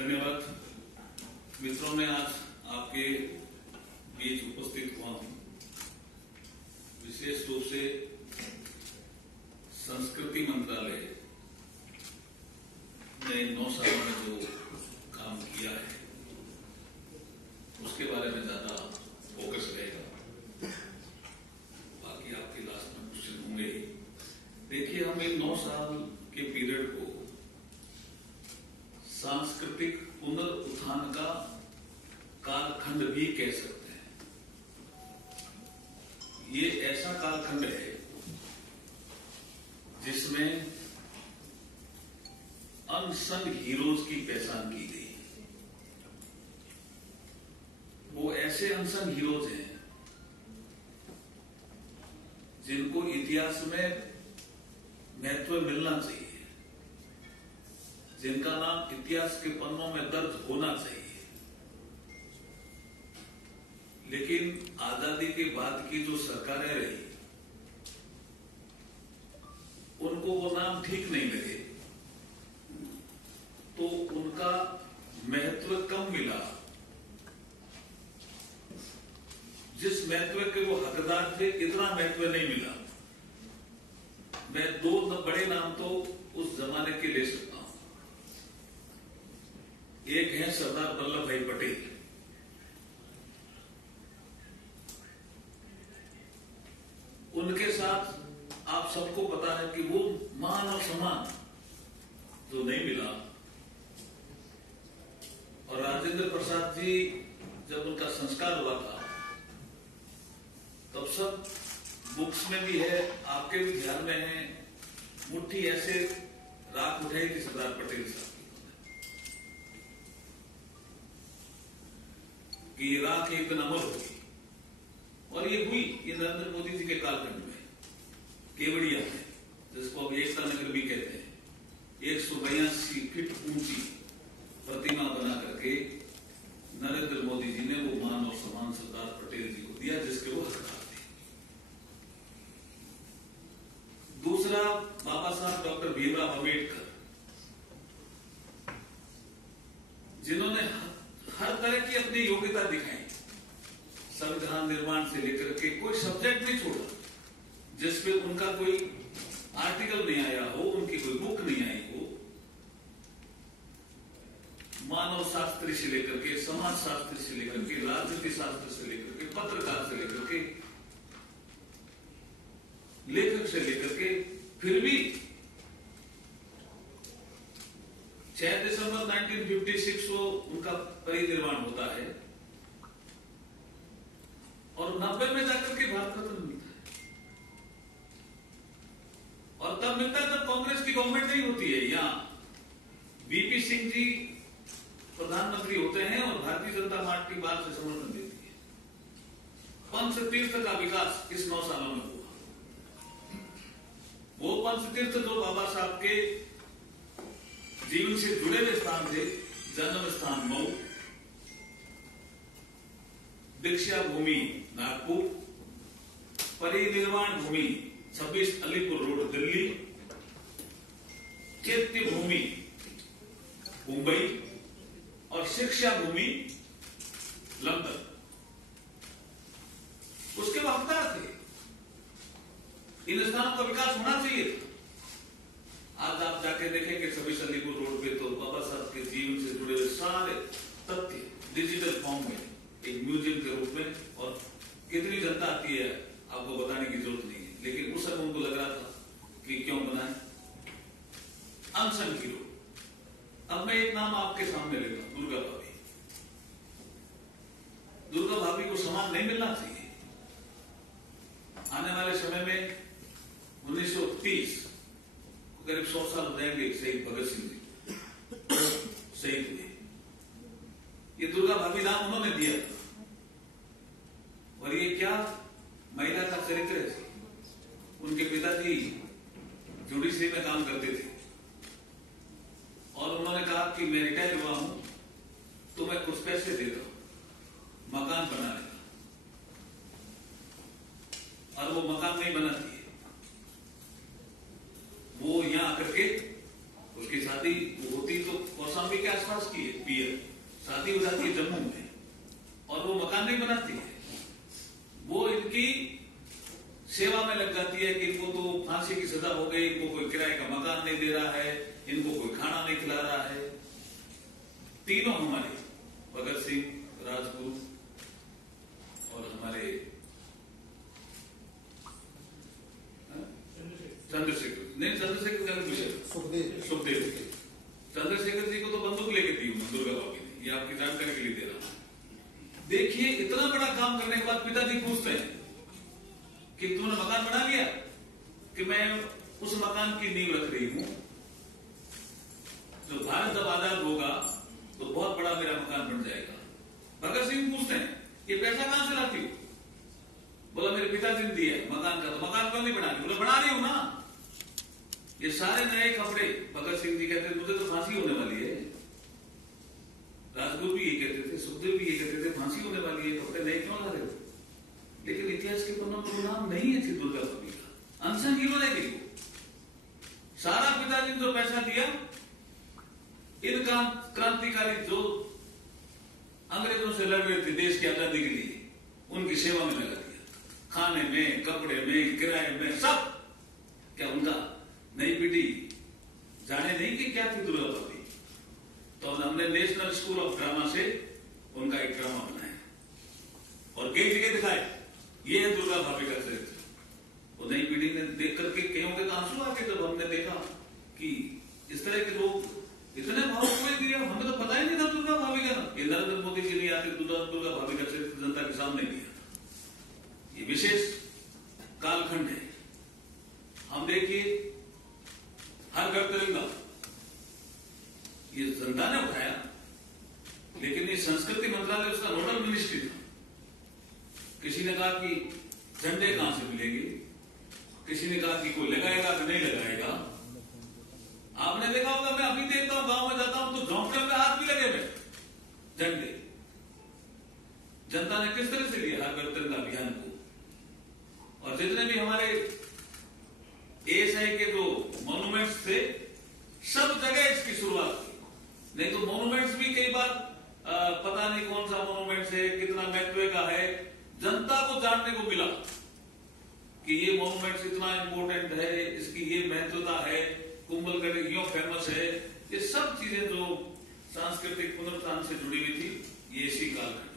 धन्यवाद। मित्रों, मैं आज आपके बीच उपस्थित हुआ हूं विशेष रूप से संस्कृति मंत्रालय ने 9 साल में जो काम किया है उसके बारे में ज्यादा फोकस रहेगा। बाकी आपके लास्ट में क्वेश्चन होंगे ही। देखिए, हम इन 9 साल के पीरियड को सांस्कृतिक पुनरुत्थान का कालखंड भी कह सकते हैं। ये ऐसा कालखंड है जिसमें अनसंग हीरोज की पहचान की गई। वो ऐसे अनसंग हीरोज हैं जिनको इतिहास में महत्व मिलना चाहिए, जिनका नाम इतिहास के पन्नों में दर्ज होना चाहिए। लेकिन आजादी के बाद की जो सरकारें रही, उनको वो नाम ठीक नहीं लगे, तो उनका महत्व कम मिला। जिस महत्व के वो हकदार थे, इतना महत्व नहीं मिला। मैं 2 बड़े नाम तो उस जमाने के ले सकता हूं। एक है सरदार वल्लभ भाई पटेल। उनके साथ आप सबको पता है कि वो मान और सम्मान जो नहीं मिला। और राजेंद्र प्रसाद जी जब उनका संस्कार हुआ था, तब सब बुक्स में भी है, आपके भी ध्यान में है, मुट्ठी ऐसे राख उठाई थी सरदार पटेल साहब की राख एक दिन अमर होगी। और ये हुई, ये नरेंद्र मोदी जी के कालखंड में केवड़िया में, जिसको अब एकता नगर भी कहते हैं, 182 फीट ऊंची प्रतिमा बना करके नरेंद्र मोदी जी ने वो मान और सम्मान सरदार पटेल जी को दिया जिसके वो हकदार थे। दूसरा, बाबा साहब डॉक्टर भीमराव अम्बेडकर, जिन्होंने हर तरह की अपनी योग्यता दिखाई। संविधान निर्माण से लेकर के कोई सब्जेक्ट नहीं छोड़ा जिसपे उनका कोई आर्टिकल नहीं आया हो, उनकी कोई बुक नहीं आई हो। मानव शास्त्री से लेकर के, समाज शास्त्री से लेकर के, राजनीति शास्त्र से लेकर के, पत्रकार से लेकर के, लेखक से लेकर के, फिर भी 6 दिसंबर 1956 को उनका परिनिर्वाण होता है और 90 में जाकर के भारत रत्न मिलता है। और तब मिलता है जब कांग्रेस की गवर्नमेंट नहीं होती है। यहां वीपी सिंह जी प्रधानमंत्री होते हैं और भारतीय जनता पार्टी बाहर से समर्थन देती है। पंचतीर्थ का विकास इस 9 सालों में हुआ। वो पंचतीर्थ जो बाबा साहब के जीवन से जुड़े हुए स्थान थे, जन्म स्थान मऊ, दीक्षा भूमि नागपुर, परिनिर्वाण भूमि 26 अलीपुर रोड दिल्ली, चैत्य भूमि मुंबई और शिक्षा भूमि लंदन, उसके हकदार थे। इन स्थानों का विकास होना चाहिए था। आज आप जाके देखेंगे 26 अलीपुर रोड पे तो बाबा साहब के जीवन से जुड़े हुए सारे तथ्य डिजिटल फॉर्म में एक म्यूजियम के रूप में, और कितनी जनता आती है आपको बताने की जरूरत नहीं है। लेकिन उस समय उनको लग रहा था कि क्यों बनाए, अनसंग हीरो। अब मैं एक नाम आपके सामने लेता हूं, दुर्गा भाभी। दुर्गा भाभी को सम्मान नहीं मिलना चाहिए। आने वाले समय में 1930 करीब 100 साल हो जाएंगे शहीद भगत सिंह जी शहीद हुए। ये दुर्गा भाभी नाम उन्होंने दिया था। और ये क्या महिला का चरित्र है। उनके पिताजी जुडिशरी में काम करते थे और उन्होंने कहा कि मैं रिटायर हुआ हूं तो मैं कुछ पैसे देता हूं मकान बनाने का, और वो मकान नहीं बनाती है। वो यहां आकर के उसकी शादी होती तो कौसा भाभी के आसपास की है पियर, शादी हो जाती है जम्मू में और वो मकान नहीं बनाती है, वो इनकी सेवा में लग जाती है कि इनको तो फांसी की सजा हो गई, इनको कोई किराए का मकान नहीं दे रहा है, इनको कोई खाना नहीं खिला रहा है। तीनों हमारे भगत सिंह, राजगुरु और हमारे चंद्रशेखर सुखदेव चंद्रशेखर जी को तो बंदूक लेके दी दुर्गा भाभी ने, ये आपकी जानकारी के लिए दे रहा हूं। देखिए इतना बड़ा काम करने के बाद पिताजी पूछते हैं कि तुमने मकान बना लिया, कि मैं उस मकान की नींव रख रही हूं, तो भारत जब आजाद होगा तो बहुत बड़ा मेरा मकान बन जाएगा। भगत सिंह पूछते हैं ये पैसा कहां से लाती हो? बोला मेरे पिताजी ने दिया मकान का, तो मकान क्यों नहीं बना रही? बोला बना रही हूं ना। ये सारे नए कपड़े, भगत सिंह जी कहते थे मुझे तो फांसी होने वाली है, राजगुरु भी ये कहते थे, सुखदेव भी ये कहते थे फांसी होने वाली है, कपड़े नए क्यों ला रहे हो? लेकिन इतिहास के पन्नों पर नाम नहीं है थी दुर्गा भाभी का, अनसन हीरो रह गई। सारा पिताजी ने जो पैसा दिया इन क्रांतिकारी जो अंग्रेजों से लड़ रहे थे देश की आजादी के लिए, उनकी सेवा में लगा दिया, खाने में, कपड़े में, किराए में, सब। क्या उनका नई पीढ़ी जाने नहीं कि क्या थी दुर्गा भाभी? तो हमने नेशनल स्कूल ऑफ ड्रामा से उनका एक ड्रामा बनाया और कई जगह दिखाए, ये है दुर्गा भाभी का चरित्र। वो नई पीढ़ी ने देख करके कईयों के आंसू आके जब हमने देखा कि इस तरह के लोग इतने भावुक हुए कि हमें तो पता ही नहीं था दुर्गा भाभी का नाम। ये नरेंद्र मोदी जी ने आके दुर्गा भाभी का चरित्र जनता के सामने दिया। ये विशेष कालखंड है। हम देखिए हर घर तिरंगा ये जनता ने उठाया, लेकिन ये संस्कृति मंत्रालय उसका नोडल मिनिस्ट्री था। किसी ने कहा कि झंडे कहां से मिलेंगे, किसी ने कहा कि कोई लगाएगा कि नहीं लगाएगा। आपने देखा होगा, मैं अभी देखता हूं गांव में जाता हूं तो झोंपड़े में हाथ भी लगे हुए झंडे। जनता ने किस तरह से लिया हर घर तिरंगा अभियान को। और जितने भी हमारे एएसआई के जो मॉन्यूमेंट्स थे, सब जगह इसकी शुरुआत की। नहीं तो मॉन्यूमेंट्स भी कई बार पता नहीं कौन सा मॉन्यूमेंट्स है, कितना महत्व का है, जनता को जानने को मिला कि ये मॉन्यूमेंट्स इतना इंपॉर्टेंट है, इसकी ये महत्वता है, कुंभलगढ़ क्यों फेमस है। ये सब चीजें जो सांस्कृतिक पुनरुत्थान से जुड़ी हुई थी, ये इसी काल में